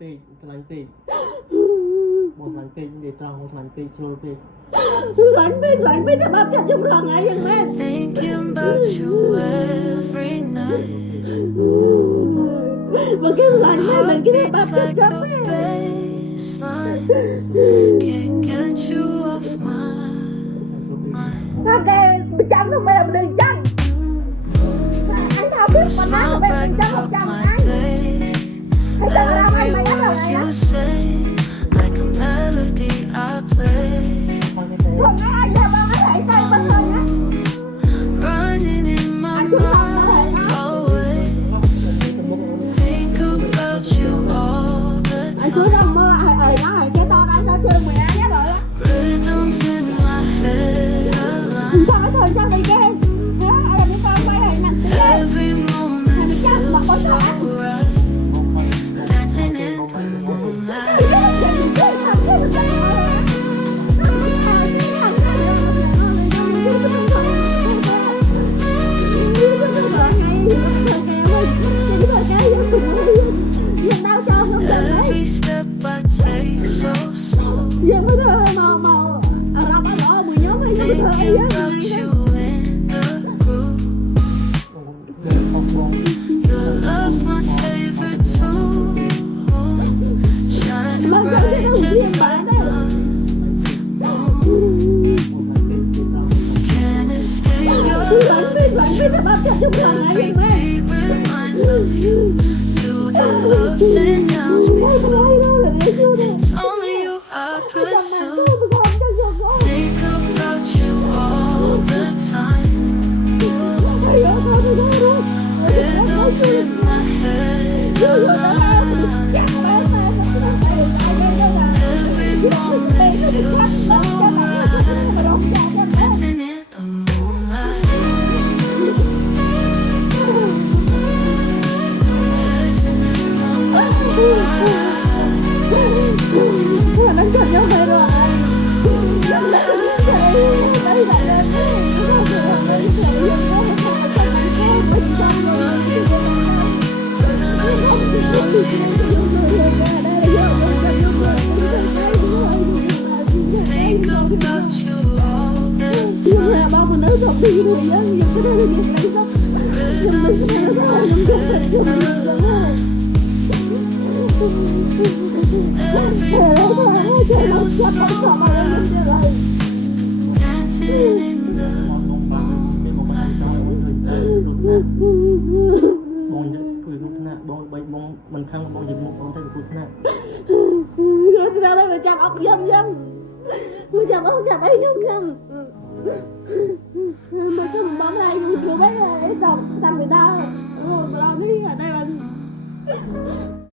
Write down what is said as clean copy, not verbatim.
ពេកខ្លាញ់ពេកបងខ្លាញ់ពេកនិយាយត្រង់បងខ្លាញ់ពេកជ្រុលពេក lạnh đi cho bắp chặt trong rừng ấy dân mẹ Thinking about you every night. mà cái lạnh này mình cái Heartbeats bắp chặt like chấm a ấy baseline. Can't get you off my mind. ok bị chấm nó mềm đừng chấm anh thao biết Your mà nói smile là mềm brightens chấm up chấm my anh day. anh tự làm anh Every mày nói word là you say, like a melody I play. không nghe anh làm ăn cái thể tay bên thân á Running in my anh cứ không có thể mind nói always. Think about you all the anh cứ time. nằm mơ nói cái to anh sao chơi mẹ nhá rồi á Rhythms in my head align. sao cái thời gian này cái ai là cái con quay hay nằm tí đấy Every moment feels so right. Dancing in the moonlight. Every step I take so smooth. Thinking about you in the groove. Your love's my favorite tune. Shining bright just like the moon. Can't escape your heartbeat reminds me of you. Through the ups and downs before. It's only you I pursue. Think about you all the time. Rhythms in my head align. Every moment feels so right. Dancing in the moonlight. Dancing in the moonlight. Think about you all the time. Rhythms in my head align. Every moment feels so right. Dancing in the moonlight. បងយកជួយមុខថ្នាក់បងបីបងមិនខឹងបងយកមុខបងទៅជួយថ្នាក់ ra đây mà chăm ốc dâm dâm mà chăm ốc chăm ấy dâm dâm mà cứ bấm lại chưa biết là tầm người ta lo đi ở đây là